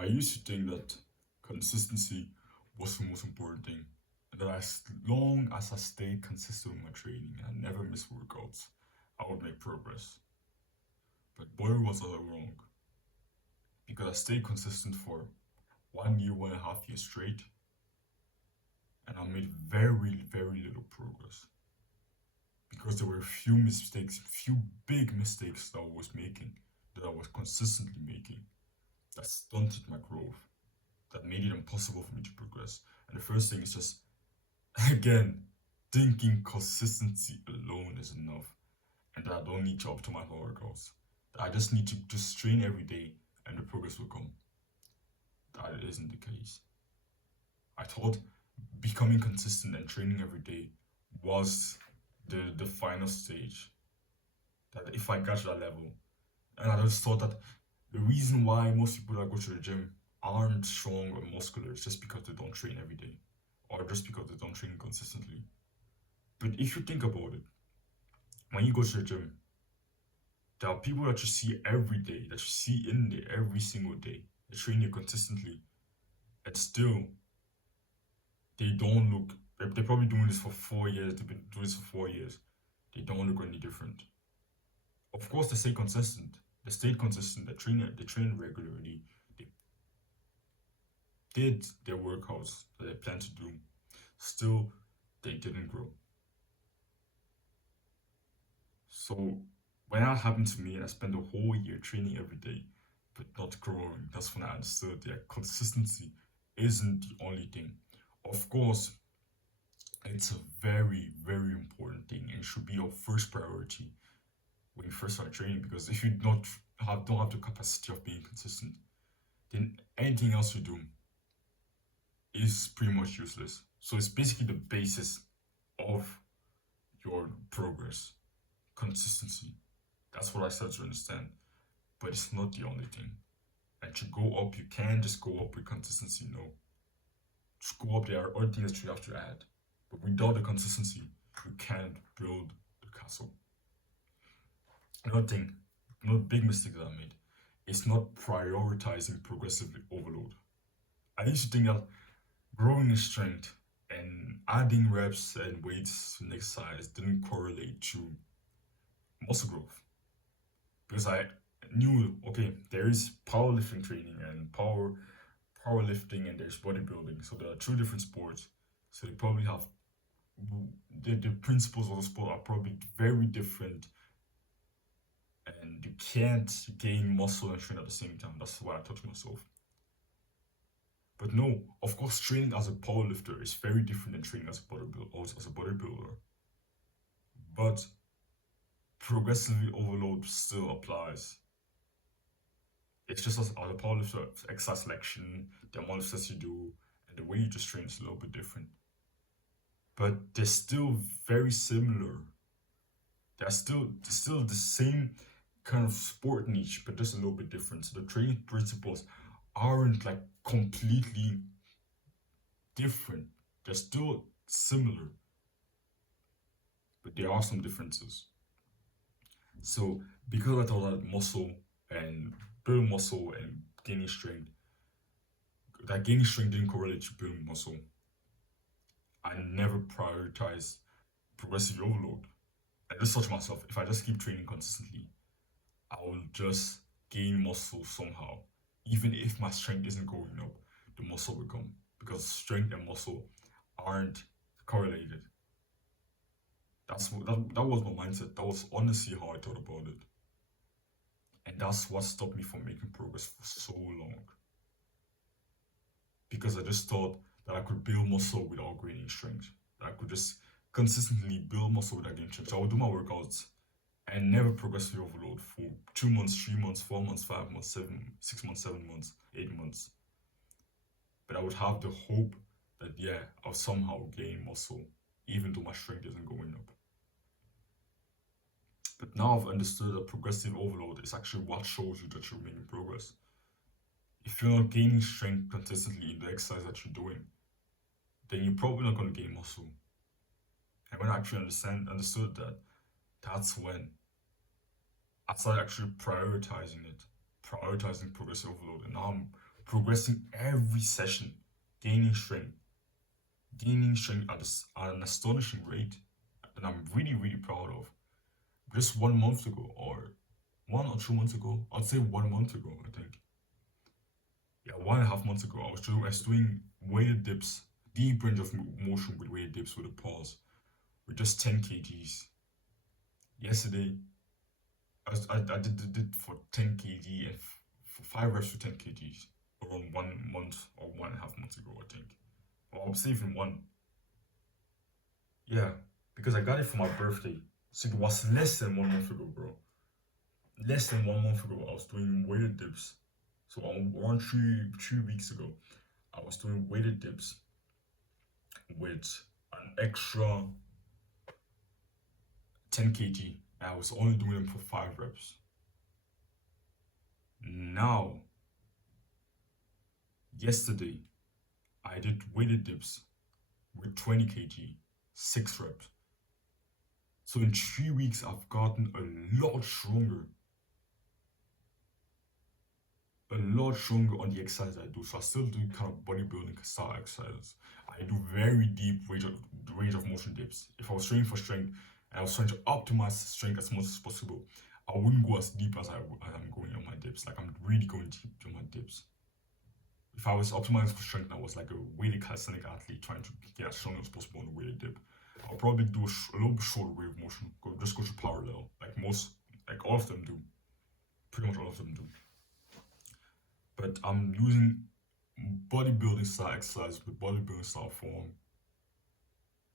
I used to think that consistency was the most important thing. That as long as I stayed consistent with my training and I never missed workouts, I would make progress. But boy, was I wrong. Because I stayed consistent for 1 year, 1.5 years straight, and I made very, very little progress. Because there were a few mistakes, few big mistakes that I was making, that I was consistently making, that stunted my growth, that made it impossible for me to progress. And the first thing is just, again, thinking consistency alone is enough, and that I don't need to optimize my workouts. That I just need to just train every day and the progress will come. That isn't the case. I thought becoming consistent and training every day was the final stage. That if I got to that level, and I just thought that the reason why most people that go to the gym aren't strong or muscular is just because they don't train every day, or just because they don't train consistently. But if you think about it, when you go to the gym, there are people that you see every day, that you see in there every single day, they train you consistently, and still they don't look. They're probably doing this for 4 years. They've been doing this for 4 years. They don't look any different. Of course, they stay consistent. They stayed consistent. They train regularly. They did their workouts that they planned to do. Still, they didn't grow. So when that happened to me, and I spent the whole year training every day, but not growing, that's when I understood that consistency isn't the only thing. Of course, it's a very, very important thing and should be your first priority when you first start training, because if you don't have the capacity of being consistent, then anything else you do is pretty much useless. So it's basically the basis of your progress. Consistency. That's what I started to understand. But it's not the only thing. And to go up, you can't just go up with consistency, no. To go up, there are other things that you have to add. But without the consistency, you can't build the castle. Another thing, another big mistake that I made is not prioritizing progressive overload. I used to think that growing in strength and adding reps and weights to an exercise didn't correlate to muscle growth, because I knew, okay, there is powerlifting training and powerlifting and there's bodybuilding, so there are two different sports, so they probably have the principles of the sport are probably very different, and you can't gain muscle and train at the same time. That's what I thought to myself. But no, of course, training as a powerlifter is very different than training as a bodybuilder. But progressively overload still applies. It's just as a powerlifter, exercise selection, the amount of sets you do, and the way you just train is a little bit different. But they're still very similar. They're still the same kind of sport niche, but just a little bit different. So the training principles aren't like completely different. They're still similar, but there are some differences. So because I thought that muscle and building muscle and gaining strength, that gaining strength didn't correlate to building muscle, I never prioritized progressive overload. I just thought to myself, if I just keep training consistently, I will just gain muscle somehow. Even if my strength isn't going up, the muscle will come, because strength and muscle aren't correlated. That was my mindset. That was honestly how I thought about it. And that's what stopped me from making progress for so long. Because I just thought that I could build muscle without gaining strength. That I could just consistently build muscle without gaining strength. So I would do my workouts and never progressively overload for 2 months, 3 months, 4 months, 5 months, 6 months, 7 months, 8 months. But I would have the hope that, yeah, I'll somehow gain muscle, even though my strength isn't going up. But now I've understood that progressive overload is actually what shows you that you're making progress. If you're not gaining strength consistently in the exercise that you're doing, then you're probably not going to gain muscle. And when I actually understood that, that's when I started actually prioritizing progressive overload. And now I'm progressing every session, gaining strength, at an astonishing rate that I'm really, really proud of. Just 1 month ago, or 1 or 2 months ago, I'd say 1 month ago, I think. Yeah, 1.5 months ago, I was doing weighted dips, deep range of motion with weighted dips with a pause, with just 10 kgs. Yesterday, I did for 10 kg and for 5 reps for 10 kgs around 1 month or 1.5 months ago, I think. Or I'm saving one. Yeah, because I got it for my birthday. So it was less than 1 month ago, bro. Less than 1 month ago, I was doing weighted dips. So around 3 weeks ago, I was doing weighted dips with an extra 10 kg. And I was only doing them for 5 reps. Now, yesterday, I did weighted dips with 20 kg, 6 reps. So in 3 weeks, I've gotten a lot stronger. A lot stronger on the exercise I do. So I still do kind of bodybuilding style exercises. I do very deep range of motion dips. If I was training for strength and I was trying to optimize strength as much as possible, I wouldn't go as deep as I'm going on my dips. Like I'm really going deep on my dips. If I was optimizing for strength and I was like a weighted calisthenic athlete trying to get as strong as possible on the weighted dip, I'll probably do a little bit shorter wave motion. Just go to parallel, like all of them do. Pretty much all of them do. But I'm using bodybuilding style exercise with bodybuilding style form.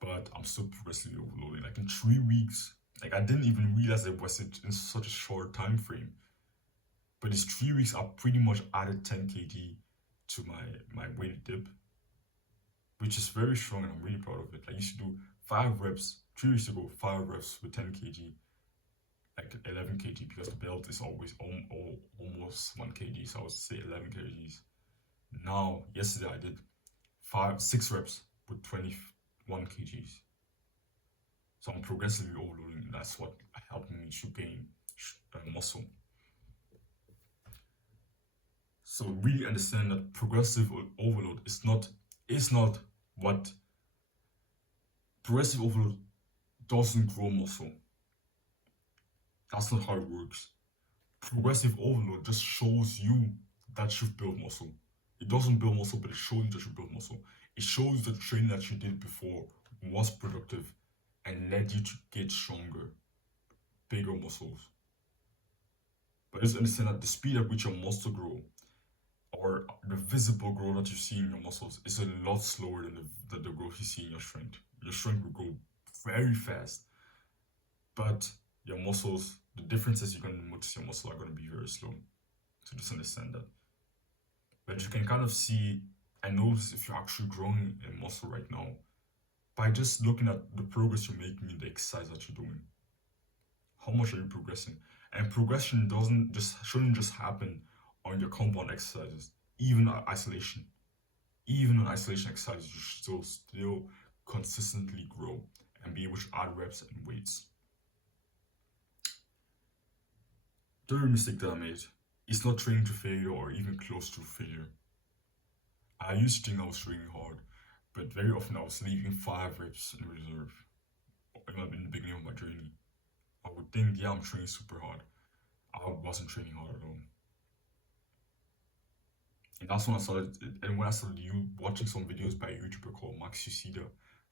But I'm still progressively overloading. Like in 3 weeks, like I didn't even realize it was in such a short time frame. But these 3 weeks, I pretty much added 10 kg to my weighted dip, which is very strong, and I'm really proud of it. I used to do 5 reps 3 weeks ago, 5 reps with 10 kg, like 11 kg, because the belt is always almost 1 kg, so I would say 11 kgs. Now, yesterday I did 6 reps with 21 kgs. So I'm progressively overloading. That's what helped me to gain muscle. So really understand that progressive overload is not what progressive overload doesn't grow muscle. That's not how it works. Progressive overload just shows you that you've built muscle. It doesn't build muscle, but it shows you that you built muscle. It shows the training that you did before was productive and led you to get stronger, bigger muscles. But just understand that the speed at which your muscle grow, or the visible growth that you see in your muscles, is a lot slower than the growth you see in your strength. Your strength will grow very fast, but your muscles, the differences you're going to notice your muscle are going to be very slow. So just understand that. But you can kind of see and notice if you're actually growing in muscle right now by just looking at the progress you're making in the exercise that you're doing. How much are you progressing? And progression shouldn't just happen on your compound exercises, even on isolation. Even on isolation exercises, you should still consistently grow and be able to add reps and weights. Third mistake that I made is not training to failure or even close to failure. I used to think I was training hard, but very often I was leaving 5 reps in reserve. In the beginning of my journey, I would think, yeah, I'm training super hard. I wasn't training hard at all. And that's when I started, watching some videos by a YouTuber called Max Yusida,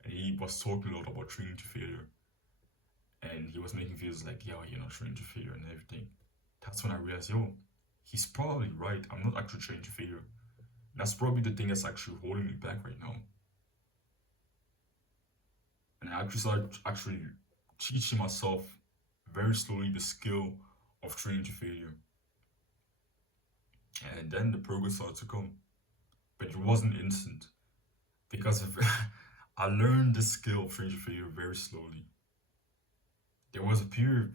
and he was talking a lot about training to failure. And he was making videos like, yeah, you're not training to failure and everything. That's when I realized, yo, he's probably right. I'm not actually training to failure. That's probably the thing that's actually holding me back right now. And I actually started teaching myself very slowly the skill of training to failure. And then the progress started to come. But it wasn't instant. Because I learned the skill of training to failure very slowly. There was a period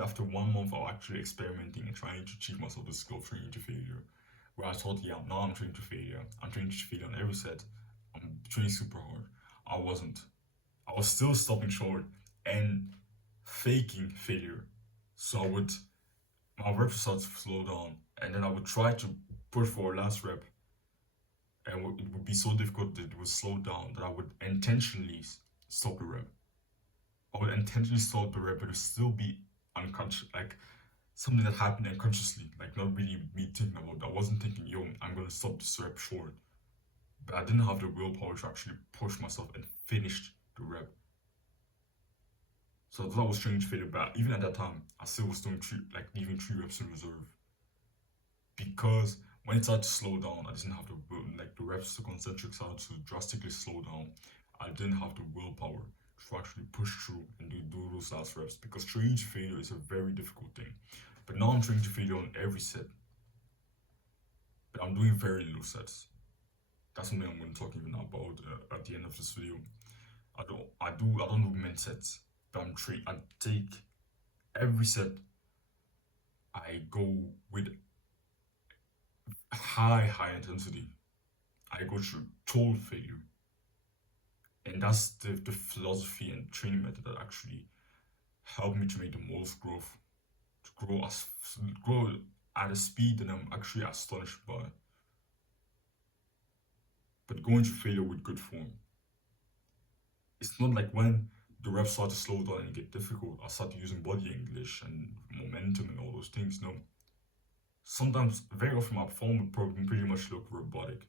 after 1 month of actually experimenting and trying to teach myself the skill of training to failure, where I thought, yeah, now I'm training to failure. I'm training to failure on every set. I'm training super hard. I wasn't. I was still stopping short and faking failure. So my reps would start to slow down, and then I would try to push for a last rep, and it would be so difficult that it would slow down that I would intentionally stop the rep. I would intentionally stop the rep, but it would still be unconscious, like something that happened unconsciously, like not really me thinking about it. I wasn't thinking, yo, I'm gonna stop this rep short. But I didn't have the willpower to actually push myself and finish the rep. So that was strange failure, but even at that time, I still was doing leaving 3 reps in reserve. Because when it started to slow down, I didn't have the will, like the reps to concentric started to drastically slow down. I didn't have the willpower to actually push through and do those last reps because training to failure is a very difficult thing. But now I'm training to failure on every set. But I'm doing very low sets. That's something I'm going to talk even about at the end of this video. I don't do main sets, but I take every set. I go with high intensity. I go through total failure, and that's the philosophy and training method that actually helped me to make the most growth, to grow at a speed that I'm actually astonished by. But going to failure with good form. It's not like when the reps start to slow down and get difficult, I start using body English and momentum and all those things. No. Sometimes, very often, my form would probably pretty much look robotic.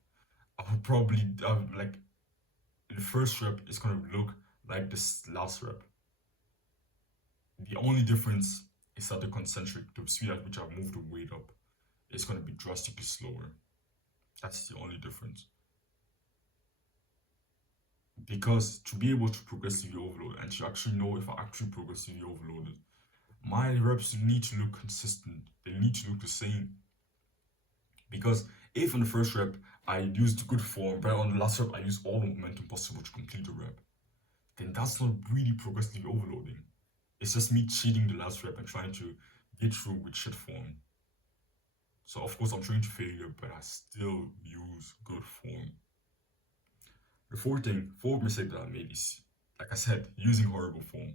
I would probably, like, the first rep is going to look like this last rep. The only difference is that the speed at which I move the weight up, is going to be drastically slower. That's the only difference. Because to be able to progressively overload and to actually know if I actually progressively overloaded, my reps need to look consistent. They need to look the same. Because if on the first rep I used good form, but on the last rep I used all the momentum possible to complete the rep, then that's not really progressively overloading. It's just me cheating the last rep and trying to get through with shit form. So of course I'm trying to failure, but I still use good form. The fourth mistake that I made is, like I said, using horrible form.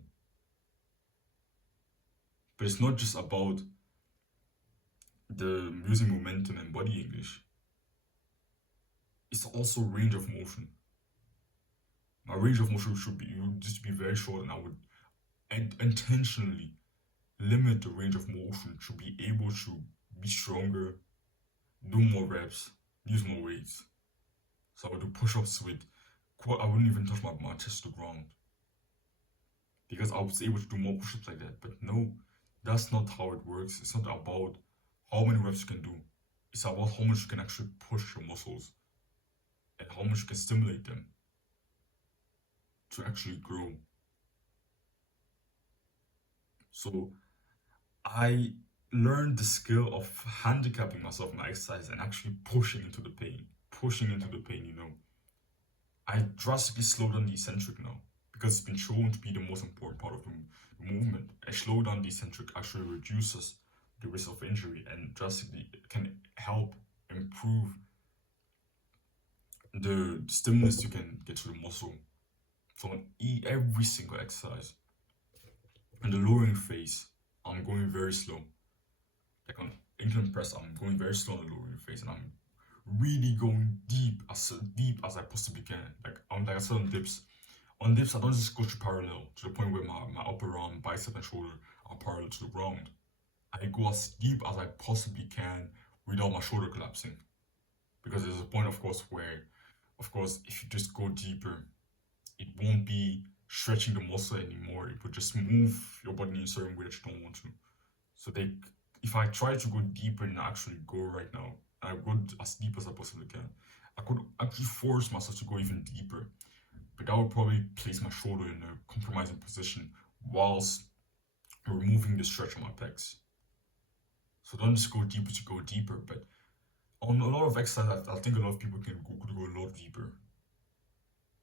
But it's not just about the using momentum and body English. It's also range of motion. My range of motion should be very short, and I would intentionally limit the range of motion to be able to be stronger, do more reps, use more weights. So I would do push-ups with I wouldn't even touch my chest to the ground because I was able to do more push-ups like that. But no, that's not how it works. It's not about how many reps you can do. It's about how much you can actually push your muscles and how much you can stimulate them to actually grow. So I learned the skill of handicapping myself in my exercise and actually pushing into the pain. I drastically slowed down the eccentric now because it's been shown to be the most important part of the movement. A slow down the eccentric actually reduces the risk of injury and drastically can help improve the stimulus you can get to the muscle. So on every single exercise, in the lowering phase, I'm going very slow. Like on incline press, I'm going very slow on the lowering phase, and I'm really going deep as I possibly can. Like I said on dips. On dips, I don't just go to parallel to the point where my upper arm, bicep, and shoulder are parallel to the ground. I go as deep as I possibly can without my shoulder collapsing. Because there's a point, of course, where, of course, if you just go deeper, it won't be stretching the muscle anymore. It would just move your body in a certain way that you don't want to. So if I try to go deeper than I actually go right now, I go as deep as I possibly can, I could actually force myself to go even deeper. But that would probably place my shoulder in a compromising position whilst removing the stretch on my pecs. So don't just go deeper to go deeper, but on a lot of exercises, I think a lot of people could go a lot deeper.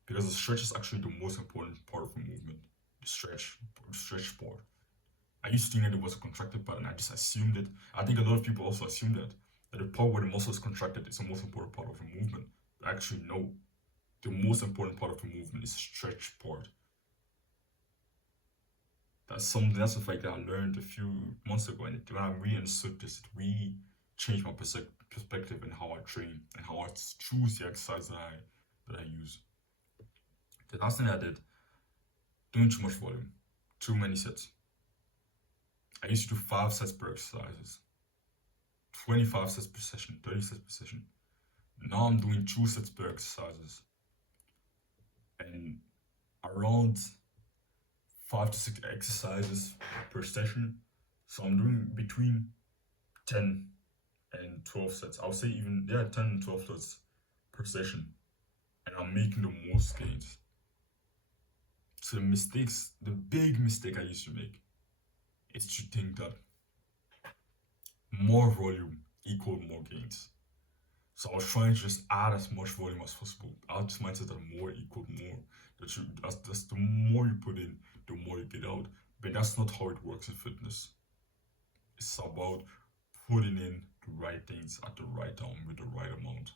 Because the stretch is actually the most important part of the movement. The stretch part. I used to think that it was a contracted part and I just assumed it. I think a lot of people also assume that the part where the muscle is contracted is the most important part of the movement. But actually, no. The most important part of the movement is the stretch part. That's a fact that I learned a few months ago, and when I really understood this, it really changed my perspective in how I train and how I choose the exercise that I use. The last thing I did, doing too much volume, too many sets. I used to do 5 sets per exercises, 25 sets per session, 30 sets per session. Now I'm doing 2 sets per exercises and around 5 to 6 exercises per session. So I'm doing between 10 and 12 sets. I'll say even 10 and 12 sets per session, and I'm making the most gains. So the big mistake I used to make is to think that more volume equaled more gains. So I was trying to just add as much volume as possible. I had this mindset that more equaled more. That's the more you put in, the more you get out. But that's not how it works in fitness. It's about putting in the right things at the right time with the right amount.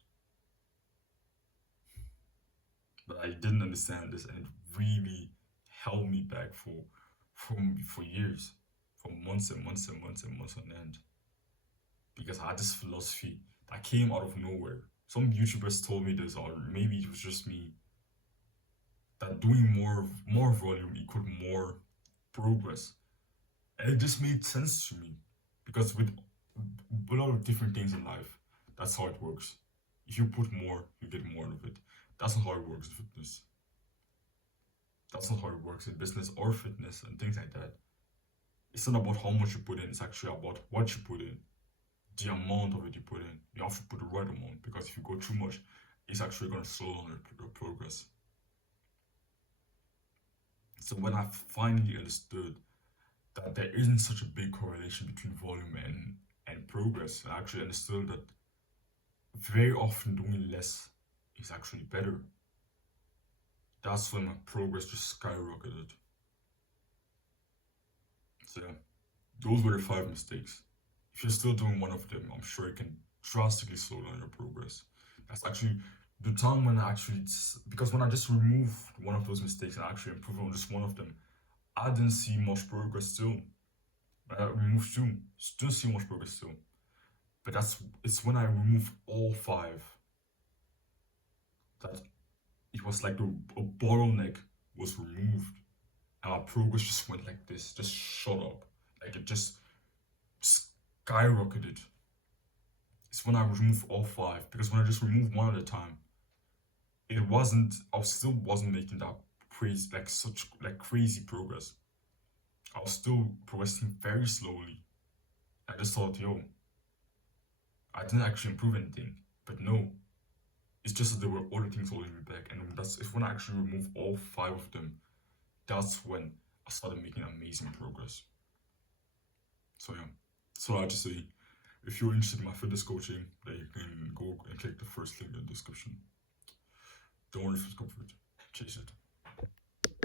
But I didn't understand this, and it really held me back for years, for months and months and months and months on end. Because I had this philosophy that came out of nowhere. Some YouTubers told me this, or maybe it was just me, that doing more volume equaled more progress. And it just made sense to me. Because with a lot of different things in life, that's how it works. If you put more, you get more of it. That's not how it works in fitness. That's not how it works in business or fitness and things like that. It's not about how much you put in, it's actually about what you put in. The amount of it you put in. You have to put the right amount, because if you go too much, it's actually going to slow down your progress. So when I finally understood that there isn't such a big correlation between volume and progress, I actually understood that very often doing less is actually better. That's when my progress just skyrocketed. So yeah, those were the 5 mistakes. If you're still doing one of them, I'm sure it can drastically slow down your progress. That's actually the time when because when I just removed one of those mistakes and actually improved on just one of them, I didn't see much progress still. I removed 2, still see much progress still. But it's when I removed all 5 that it was like a bottleneck was removed, and my progress just went like this, just shot up, like it just skyrocketed. It's when I removed all 5, because when I just removed one at a time, I still wasn't making that crazy, crazy progress. I was still progressing very slowly. I just thought, yo, I didn't actually improve anything. But no, it's just that there were other things holding me back. And if when I actually remove all 5 of them, that's when I started making amazing progress. So yeah, so I'd just say, if you're interested in my fitness coaching, then you can go and check the first link in the description. Don't worry if it's comfort. Chase it.